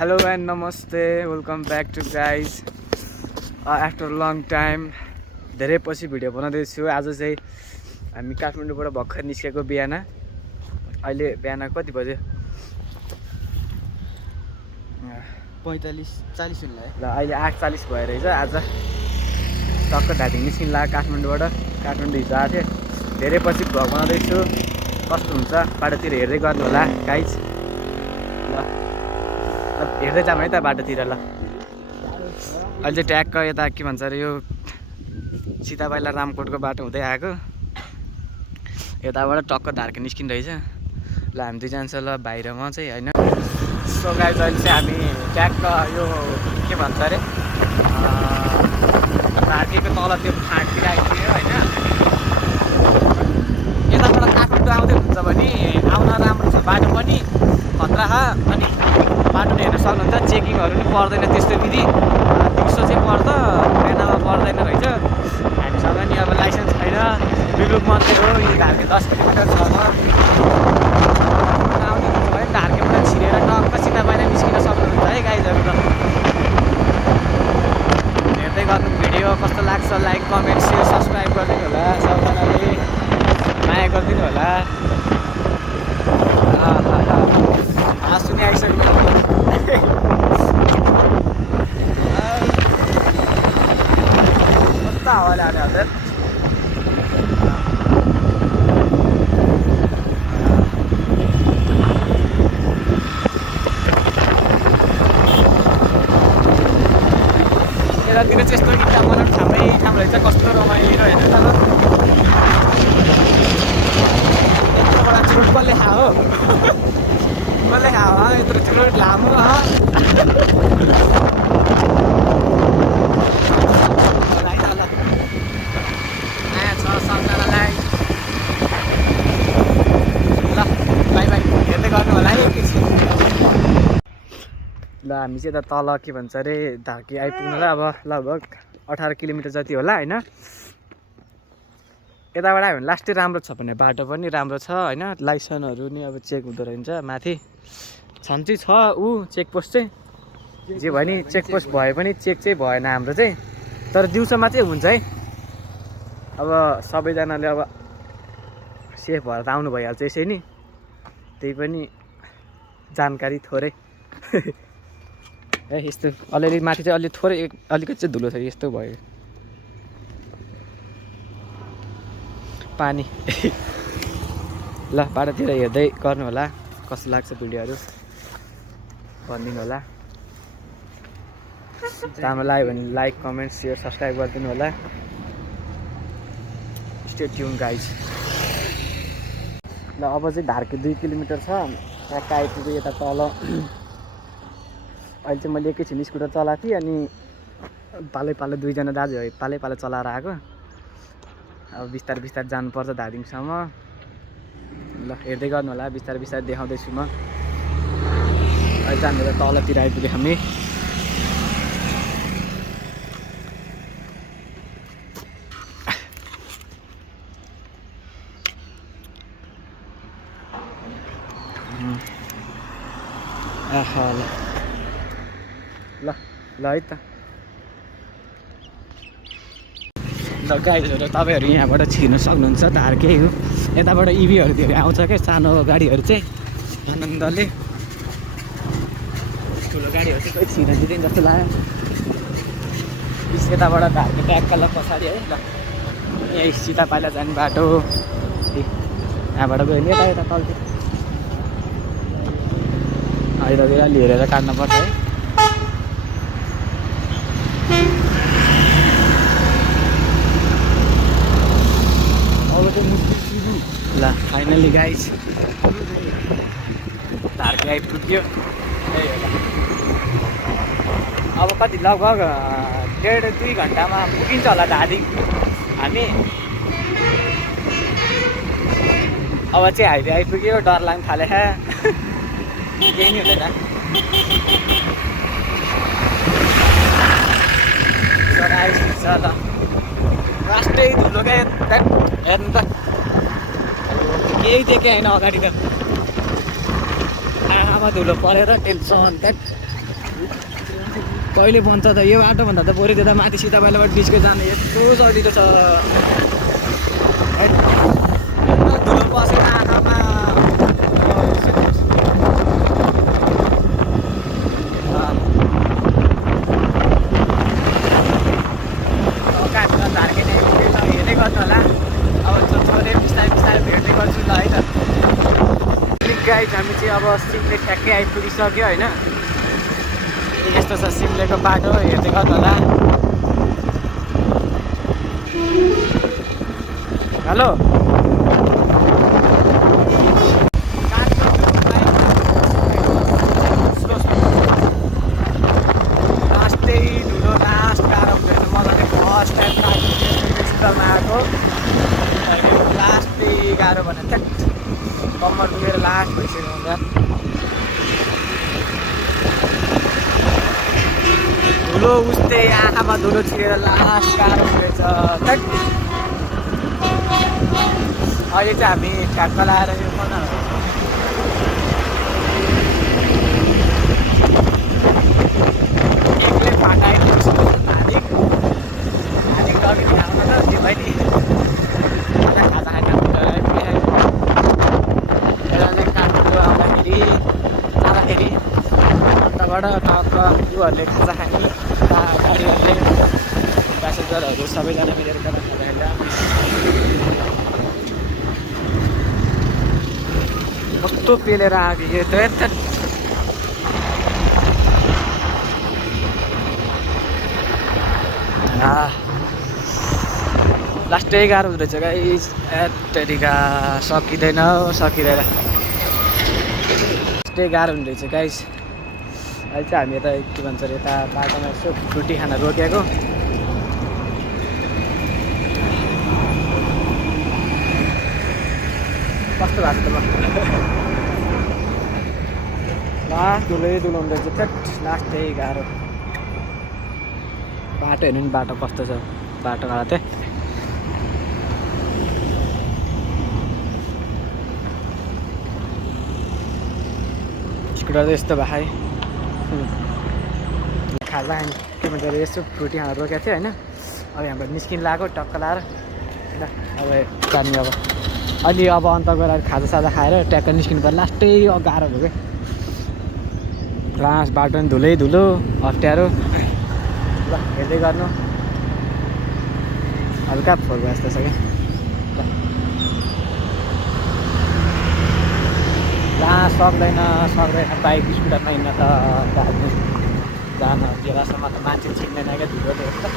Hello and namaste. Welcome back to guys. After a long time धेरै पछि video बनाउँदैछु। आज चाहिँ हामी काठमाडौँबाट भर्खर निस्केको बिहान। अहिले बिहान कति बज्यो? 45-40 हुन लाग्यो। ल अहिले 8:40 भयो रहेछ। आज टक्क धादिङ निस्किँला काठमाडौँबाट। काठमाडौँ हिजो आएको थियो। धेरै पछि भ्लग बनाउँदैछु। कस्तो हुन्छ बाटोतिर हेर्दै गर्नु होला गाइज। ल हेर्दै जाम है त बाटोतिर। ल अहिले चाहिँ ट्याक्क यता के भन्छ अरे यो सीताबाइला रामकोटको बाटो हुँदै आएको। यताबाट टक्क धार्के निस्किँदो रहेछ। ल हामी दुई जान्छ ल बाहिरमा चाहिँ होइन। सो गाइज अहिले चाहिँ हामी ट्याक्क यो के भन्छ अरे धार्केको तल त्यो फाँटतिर आइपुग्यो होइन। यताबाट काठमाडौँ आउँदै हुन्छ भने आउन राम्रो छ। बाटो पनि खतरा छ। अनि बाटो हेर्न सक्नुहुन्छ। चेकिङहरू पनि पर्दैन त्यस्तो विधि। दिउँसो चाहिँ पर्दा बिहानमा पर्दैन रहेछ। हामीसँग नि अब लाइसेन्स छैन। बिलुक मात्रै हो। यो धार्के 10 किलोमिटर छ। आउँदै हुन्छ भने धार्केबाट छिरेर टक्क सीताबाइला निस्किन सक्नुहुन्छ है गाइजहरू। त हेर्दै गर्नु भिडियो कस्तो लाग्छ लाइक कमेन्ट सेयर सब्सक्राइब गरिदिनु होला। सबैजनाले माया गरिदिनु होला। सुनि आइसक्नु कस्तो हावाले आने हजुर। यतातिर चाहिँ यस्तो इट्टा बनाउनु ठाउँ रहेछ। कस्तो रमाइलो हेर्नु त। यताबाट चुरुट कसले खाओ कसले खाओ यत्रो चुरुट लामो छ सबजनालाई। ल बाई बाई हेर्दै गर्नु होला है एकैछिन। ल हामी चाहिँ यता तल के भन्छ अरे धार्के आइपुग्नुलाई अब लगभग 18 किलोमिटर जति होला होइन। यताबाट आयो भने लास्टै राम्रो छ भने बाटो पनि राम्रो छ होइन। लाइसेन्सहरू नि अब चेक हुँदो रहेछ माथि छन्ची छ ऊ चेकपोस्ट चाहिँ जे भयो नि। चेकपोस्ट भए पनि चेक चाहिँ भएन हाम्रो चाहिँ। तर दिउँसोमा चाहिँ हुन्छ है। अब सबैजनाले अब सेफ भएर त आउनु भइहाल्छ यसै नि। त्यही पनि जानकारी थोरै ए यस्तो अलिअलि माथि चाहिँ अलि थोरै अलिकति चाहिँ धुलो छ यस्तो भयो पानी। ल बाटोतिर हेर्दै गर्नु होला कस्तो लाग्छ भिडियोहरू भनिदिनु होला। राम्रो लाग्यो भने लाइक कमेन्ट सेयर सब्सक्राइब गरिदिनु होला। Stay tune guys. ल अब चाहिँ धार्के 2 किलोमिटर छ। ट्याक्क आइपुग्यो यता तल। अहिले चाहिँ मैले एकैछिन स्कुटर चलाएको थिएँ अनि पालै दुईजना दाजुभाइ पालै चलाएर आएको। अब बिस्तारै जानुपर्छ धादिङसम्म। ल हेर्दै गर्नु होला बिस्तारै देखाउँदैछु म। अहिले जानु तलतिर आइपुग्यो हामी। ल है त। ल गाइजहरू तपाईँहरू यहाँबाट छिर्न सक्नुहुन्छ धार्के हो। यताबाट इभीहरू धेरै आउँछ क्या सानो गाडीहरू चाहिँ आनन्दले। ठुलो गाडीहरू चाहिँ कोही छिर्न दिँदैन जस्तो लाग्यो। यताबाट धार्के ट्याक्क ल पछाडि है। ल यही सीतापाइला जाने बाटो। यहाँबाट गयो नि यता तलतिर यतातिर अलि हेरेर काट्नुपर्छ है। ल फाइनली गाइज धार्के आइपुग्यो। अब कति लगभग 1.5-2 घन्टामा पुगिन्छ होला धादिङ हामी। अब चाहिँ हाइवे आइपुग्यो। डर लाग्न थाले केही नि हुँदैन। आइपुग्छ ल लास्टै धुलो क्या हेर्नु त केही देखेँ होइन अगाडि त आमा धुलो परेर टेन्सन कहिले बन्छ त यो बाटोभन्दा त बरु त्यता माथि सीताबालाबाट डिस्को जाने यस्तो सजिलो छ धुलो बसेर आँखामा हेर्दै गर्नु होला अब छोरे बिस्तारै बिस्तारै भेट्दै गर्छु ल है त गाइज हामी चाहिँ अब सिमले ठ्याक्कै आइपुगिसक्यो होइन यस्तो छ सिमलेको बाटो हेर्दै गर्नु होला हेलो लास्टै धुलो लास्ट गाह्रो हुँदैन मलाई फर्स्ट टाइम शीतलमा आएको लास्टै गाह्रो भने ठ्याक कम्मर दुखेर लास्ट भइसक्यो हुन्छ धुलो उस्तै आँखामा धुलो छिरेर लास्ट गाह्रो हुँदैछ ठ्याक अहिले चाहिँ हामी ठ्याक्क लाएर यो एक्लै फाटा आइपुग्छु धानिक लगिने आउनु त त्यो भाइ नि खाजा खाने काठमाडौँ आउँदाखेरि जाँदाखेरि अन्तबाट टक्क युहरूले खाजा खाने गाडीहरूले प्यासेन्जरहरू सबैजना मिलेर खाजा खाँदा कस्तो पेलेर आएको यो त लास्टै गाह्रो हुँदो रहेछ गाइस एटेरिका सकिँदैन सकिँदैन लास्टै गाह्रो हुँदो रहेछ गाइस अहिले चाहिँ हामी यता के भन्छ अरे यता बाटोमा यसो फ्रुटी खाना रोकेको कस्तो भएको त लास्ट धुलै धुलो हुँदो रहेछ थेट लास्टै गाह्रो बाटो हेर्नु नि बाटो कस्तो छ बाटो हालत स्कुटर त यस्तो भाइ खाजा के भन्छ अरे यसो फ्रुटी खाना रोकेको थियो होइन अब हाम्रो निस्किन लाग्यो टक्क लाएर होइन अब जाने अब अलि अब अन्त गएर खाजा साजा खाएर ट्याक्क निस्किनु पर्यो लास्टै गाह्रो भयो क्या लास्ट बाटो पनि धुलै धुलो अप्ठ्यारो ल हेर्दै गर्नु हल्का फोहोर भयो जस्तो छ क्या जहाँ सक्दैन बाइक स्कुटरमा हिँड्न त जान बेलासम्म त मान्छे चिन्दैन क्या धुलोले यस्तो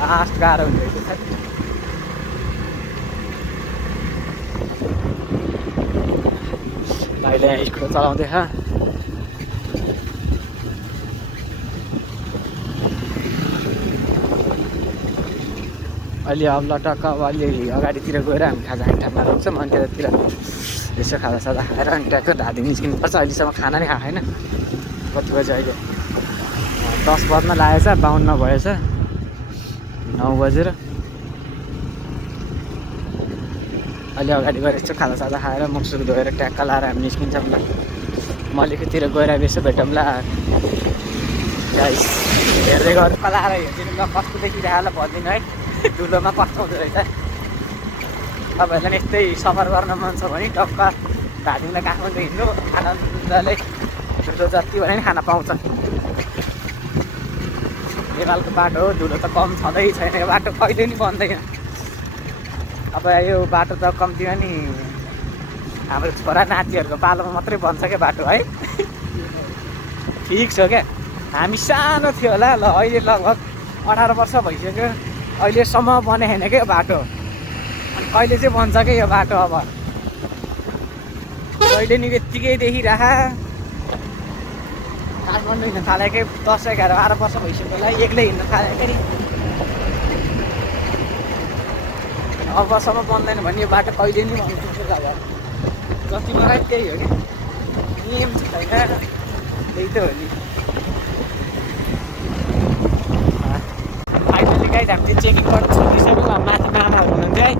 लास्ट गाह्रो हुन्छ अहिले स्कुटर चलाउँदैछ अलि अब लटक्क अब अलिअलि अगाडितिर गएर हामी खाजा खाने ठाउँमा रोक्छौँ अनि त्यतातिर यसो खाजा साजा खाएर अनि ट्याक्क धादिङ निस्किनुपर्छ अहिलेसम्म खाना नै खाएको छैन कति बजी अहिले 10 बज्न लागेछ 52 भएछ 9 बजेर अलि अगाडि गएर यसो खाजा साजा खाएर मुखसुख धोएर ट्याक्क लाएर हामी निस्किन्छौँ ल म अलिकतिर गएर यसो भेटौँला गाइस हेर्दै गर्नु लाएर हेरिदिनु ल कस्तो देखिरहेको ल भनिदिनु है धुलोमा कस्तो हुँदो रहेछ तपाईँहरूलाई यस्तै सफर गर्न मन छ भने टक्क धादिङलाई काठमाडौँ हिँड्नु आनन्दले धुलो जति भने नि खाना पाउँछ नेपालको बाटो हो धुलो त कम छँदै छैन यो बाटो कहिले नि बन्दैन अब यो बाटो त कम्तीमा नि हाम्रो छोरा नातिहरूको पालोमा मात्रै बन्छ क्या बाटो है ठिक छ क्या हामी सानो थियो होला ल अहिले लगभग 18 वर्ष भइसक्यो अहिलेसम्म बनेन क्या बाटो अनि कहिले चाहिँ बन्छ क्या यो बाटो अब कहिले नि यत्तिकै देखिरह काठमाडौँ हिँड्न थालेकै 10, 11, 12 वर्ष भइसक्यो होला एक्लै हिँड्न थालेको नि अबसम्म बन्दैन भने यो बाटो कहिले नि बन्छ जति मलाई त्यही हो कि नियम चाहिँ छैन त्यही त हो नि फाइनली गाइस हामी चाहिँ चेकिङबाट छुटिसक्यौँ माथि मामाहरू हुनुहुन्थ्यो है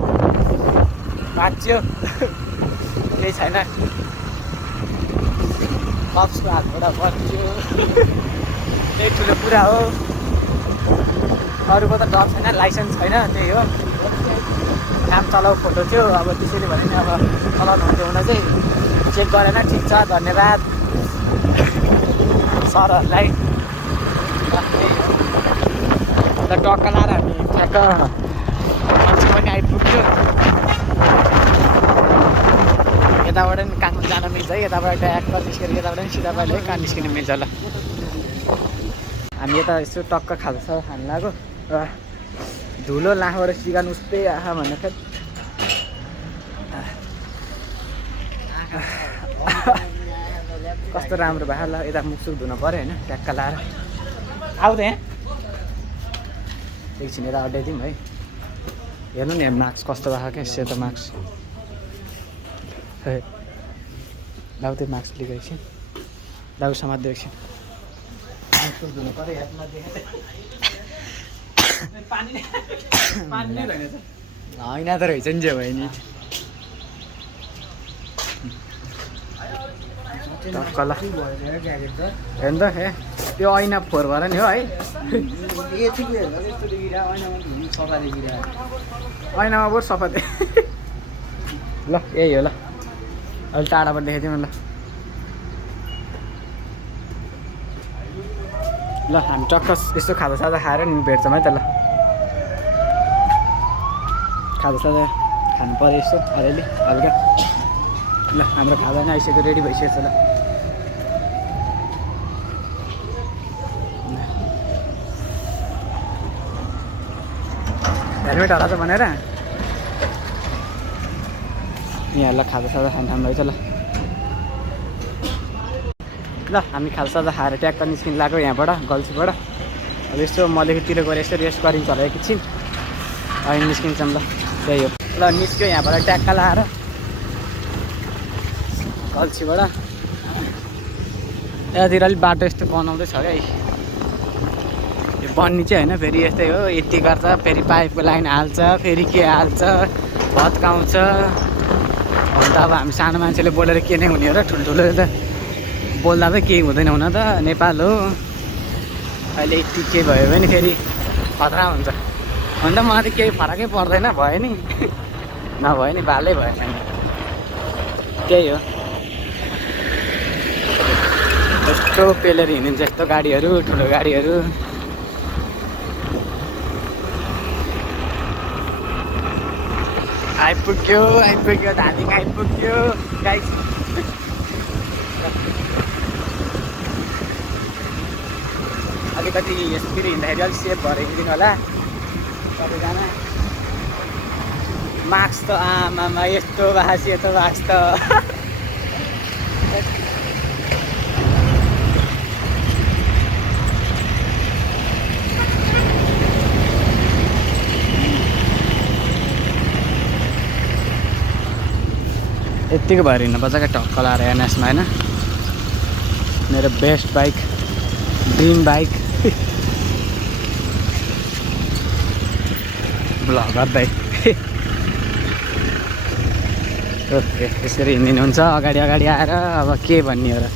बाँच्यो केही छैन कप्सको हातबाट बच्यो त्यही ठुलो कुरा हो अरूको त डर छैन लाइसेन्स छैन त्यही हो काम चलाउ फोटो थियो अब त्यसैले भने नि अब चलाउनु हुँदै हुन चाहिँ चेक गरेन ठिक छ धन्यवाद सरहरूलाई र टक्क लाएर हामी ठ्याक्क मान्छे पनि आइपुग्यो यताबाट नि काठमाडौँ जान मिल्छ है यताबाट ट्याक्क निस्केर यताबाट पनि सिधा पाइले है कहाँ निस्किनु मिल्छ ल हामी यता यसो टक्क खाल्छ खानु लाग्यो र धुलो लाखबाट सिगान उस्तै आँखा भन्ने फेरि कस्तो राम्रो भयो ल यता मुखसुख धुन पऱ्यो होइन ट्याक्क लाएर आऊ त यहाँ एकछिन यता अड्याइदिउँ है हेर्नु नि मार्क्स कस्तो भएको क्या सेतो मार्क्स लाउ त्यो मार्क्स लिएको एकछिन लाउ समात्दै एकछिन धुनु पऱ्यो होइन त रहेछ नि जे भयो नि टक्कल हेर्नु त ए त्यो ऐना फोहोर भएर नि हो है ऐनामा बरु सफा ल यही हो ल अहिले टाढाबाट देखाइदिउँ ल ल हामी टक्क यस्तो खाजासाजा खाएर नि भेट्छौँ है त ल खाजासाजा खानु पऱ्यो यस्तो अलिअलि हल्का ल हाम्रो खाजा नै आइसक्यो रेडी भइसकेको छ ल हेलमेट हराएको छ भनेर यहाँहरूलाई खाजासाजा खानु थाल्नु रहेछ ल ल हामी खाजासाजा खाएर ट्याक्क निस्किनु लाग्यो यहाँबाट गल्छीबाट अब यस्तो मलेखतिर गएर यस्तो रेस्ट गरिन्छ होला एकछिन अनि निस्किन्छौँ ल त्यही हो ल निस्क्यो यहाँबाट ट्याक्क लाएर गल्छीबाट यतातिर अलिक बाटो यस्तो बनाउँदैछ क्या यो बन्नी चाहिँ होइन फेरि यस्तै हो यति गर्छ फेरि पाइपको लाइन हाल्छ फेरि के हाल्छ भत्काउँछ अन्त अब हामी सानो मान्छेले बोलेर के नै हुने हो र ठुल्ठुलो त बोल्दा त केही हुँदैन हुन त नेपाल हो अहिले यति के भयो भने फेरि खतरा हुन्छ अन्त मलाई त केही फरकै पर्दैन भयो नि नभयो नि बालै भयो नि त्यही हो यस्तो पेलेर हिँडिन्छ यस्तो गाडीहरू ठुलो गाडीहरू आइपुग्यो धादिङ आइपुग्यो गाइस अलिकति यसतिर हिँड्दाखेरि अलिक सेफ भएर हिँडिदिनु होला सबैजना मास्क त आमामा यस्तो भएको सेतो भएको त यत्तिको भएर हिँड्नुपर्छ क्या टक्क लाएर एनएसमा होइन मेरो best bike dream bike bagger bike okay यसरी हिँडिनुहुन्छ अगाडि आएर अब के भन्ने हो र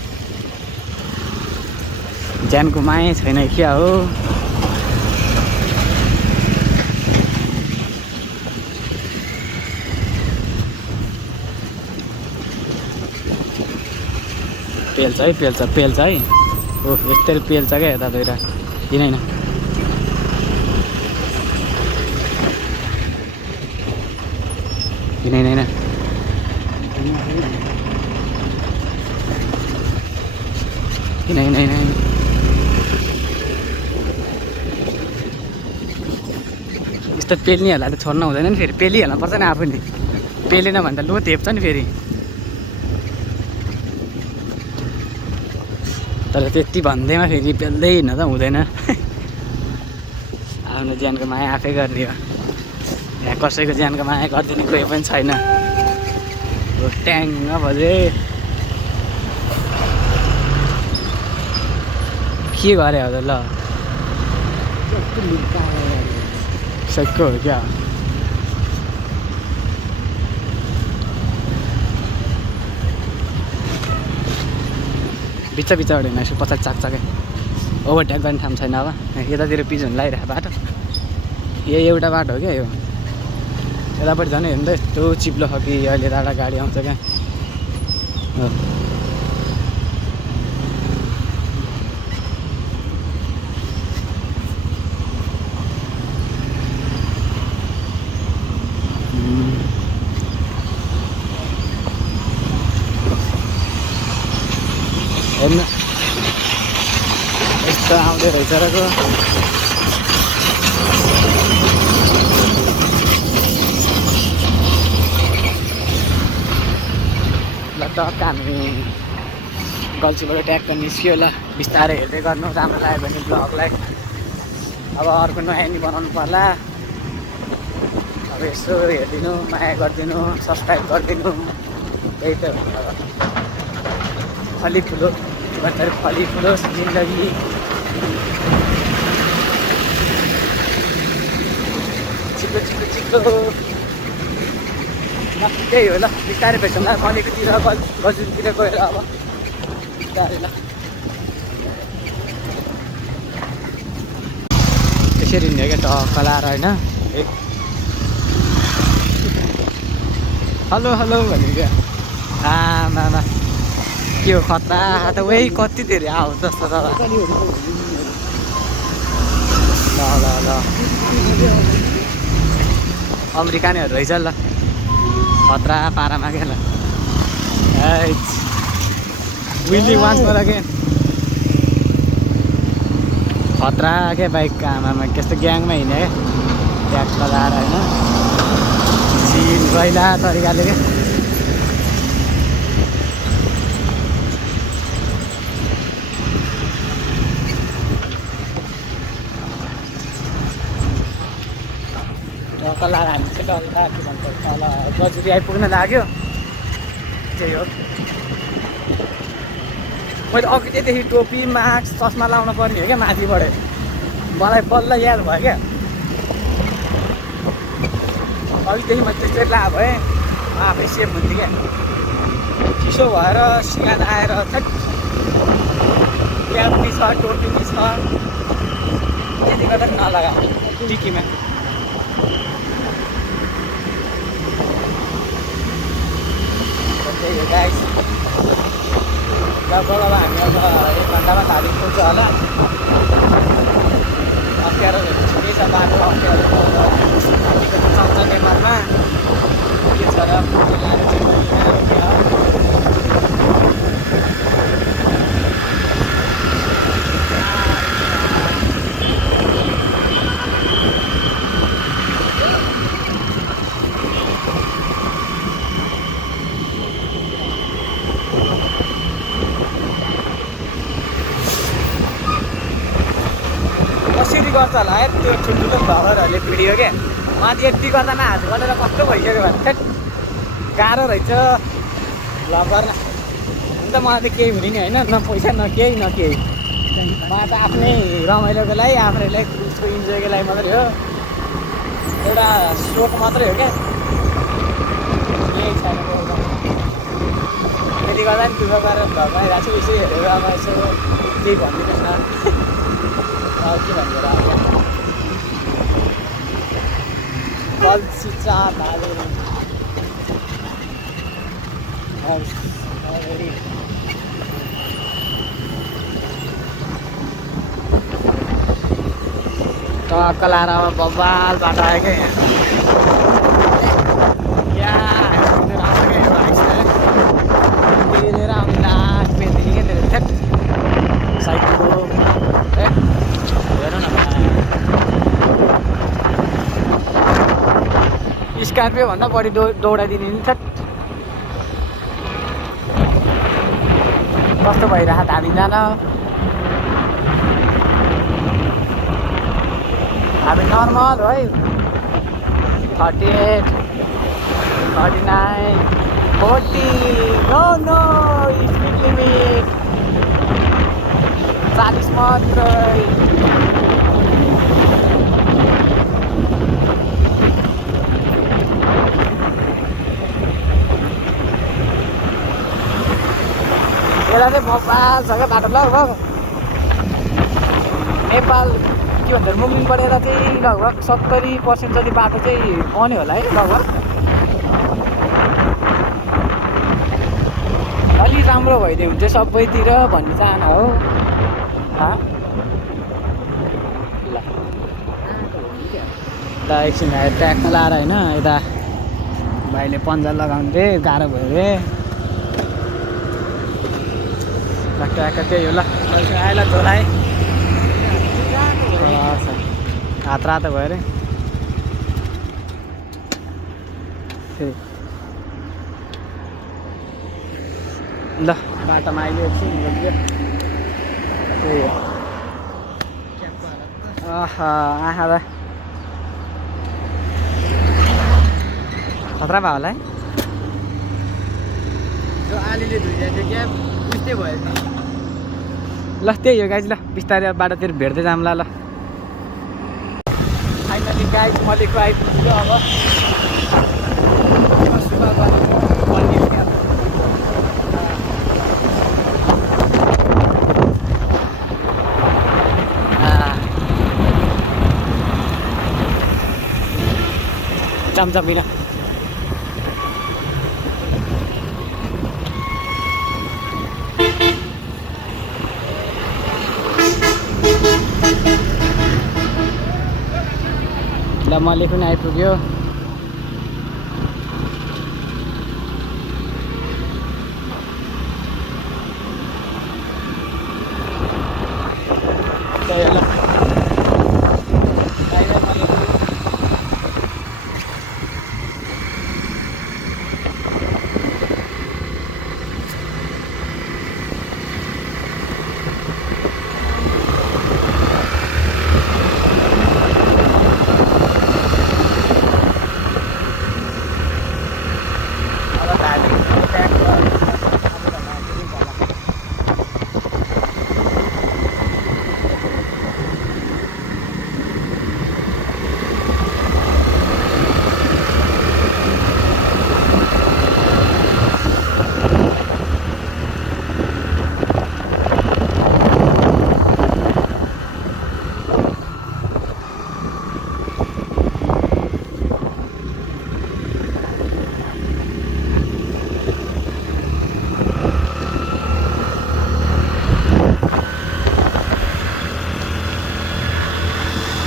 ज्यान गुमाएँ छैन क्या हो पेल्छ है ओ यस्तै पेल्छ क्या यतातिर किन होइन यस्तो पेल्नेहरूलाई त छोड्न हुँदैन नि फेरि पेलिहाल्नु पर्छ नि आफूले पेलेन भने त लो धेप्छ नि फेरि तर त्यति भन्दैमा फेरि पेल्दै हिँड्न त हुँदैन आफ्नो ज्यानको माया आफै गर्ने हो यहाँ कसैको ज्यानको माया गरिदिने कोही पनि छैन ट्याङ बजे के गरे हजुर ल सक्यो हो क्या बिच्चा बिच्चाबाट हिँड्न यसो पछाडि चाकचाकै ओभरटेक गर्ने ठाउँ छैन अब यतातिर पिच हुनु लगाइरहेको बाटो यही एउटा बाटो हो क्या यो यतापट्टि झन् हेर्नु त यस्तो चिप्लो छ कि अहिले टाढा गाडी आउँछ क्या हेर्नु यस्तो आउँदै रहेछ रको ल टक्क हामी गल्छीबाट ट्याक्क निस्क्यो ल बिस्तारै हेर्दै गर्नु राम्रो लाग्यो भने ब्लगलाई अब अर्को नयाँ नि बनाउनु पर्ला अब यसो हेरिदिनु माया गरिदिनु सब्सक्राइब गरिदिनु त्यही त फली फुलो भर्खर फली फुलो जिन्दगी चिक्लो चिक्लो चिक्लो ल त्यही हो ल बिस्तारै भेट्छौँ ल अलिकतिर गजुनतिर गएर अब बिस्तारै ल त्यसरी हिँड्यो क्या टक्क लाएर होइन हेलो हेलो भन्यो क्या आमा के हो खतरा त वही कति धेरै आउँछ जस्तो त ल ल अमेरिकानेहरू रहेछ ल खतरा पारामा क्या ल विली वान्समा के खतरा क्या बाइकको आमामा त्यस्तो ग्याङमा हिँड्यो क्या ट्याक्क लगाएर होइन चिल गैला तरिकाले क्या लगाएर हामी चाहिँ डल्ला के भन्छ तल गजुरी आइपुग्न लाग्यो त्यही हो मैले अघि त्यहीदेखि टोपी मास्क चस्मा लाउनु पर्ने हो क्या माथिबाट मलाई बल्ल याद भयो क्या अघिदेखि मैले त्यस्तै ला भएँ आफै सेफ हुन्थेँ क्या चिसो भएर सिँगान आएर क्याप पनि छ टोपी पनि छ त्यति गर्दा पनि नलगा टिकीमा त्यही हो गाइस लगभग अब हामी अब 1 घन्टामा धादिङ पुग्छ होला अप्ठ्यारो छुट्टै छ बाटो अप्ठ्यारो चल्छ नेपालमा के छ र कसरी गर्छ होला है त्यो ठुल्ठुलो भ्लगरहरूले भिडियो क्या माथि यति गर्दा हात गरेर कस्तो भइसक्यो भने गाह्रो रहेछ भ्लग गर्न अन्त मलाई त केही हुने नि होइन न पैसा न केही मलाई त आफ्नै रमाइलोको लागि आफ्नैलाई उसको इन्जोयको लागि मात्रै हो एउटा सोक मात्रै हो क्या केही छैन त्यति गर्दा नि दुःख गरेर भ्लग बनाइरहेको छु यसो हेरेर अब यसो केही भनिदिनुहोस् न के भनेर गल्छी चार भालेर टक्क लाएर बब्बाल बाटो आयो क्या यहाँ तेरेर आउने लास्ट पेन्दिने क्या तेरो थ्याट साइकलको हेर न स्कर्पियो भन्दा बढी दौडाइदिने नि थ्याट कस्तो भइरहेको धामी जान हामी नर्मल है 38 39 40 नो नो स्पिड लिमिट 40 मात्रै यसलाई चाहिँ मजासँग बाटो लगभग नेपाल के भन्छ मुगलिङ पढेर चाहिँ लगभग 70% जति बाटो चाहिँ आउने होला है लगभग अलि राम्रो भइदियो भने चाहिँ सबैतिर भन्ने चाहना हो ल एकछिन आएर ट्र्याकमा लाएर होइन यता भाइले पन्जा लगाउनु रे गाह्रो भयो रे ट्र्याक त्यही हो ल आइला झोलाएँ हात रातो भयो अरे ल बाटोमा अहिले एकछिन त्यही हो आँखा त खतरा भयो होला है जो आलीले धुइदिएको थियो क्या उस्तै भयो नि ल त्यही हो गाइज ल बिस्तारै बाटोतिर भेट्दै जाऊँ ल फाइनली गाइज मलेको आइपुग्यो अब चम्चमिन ल मैले पनि आइपुग्यो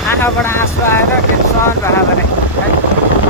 आँखाबाट आँसु आएर टेन्सन भएर भने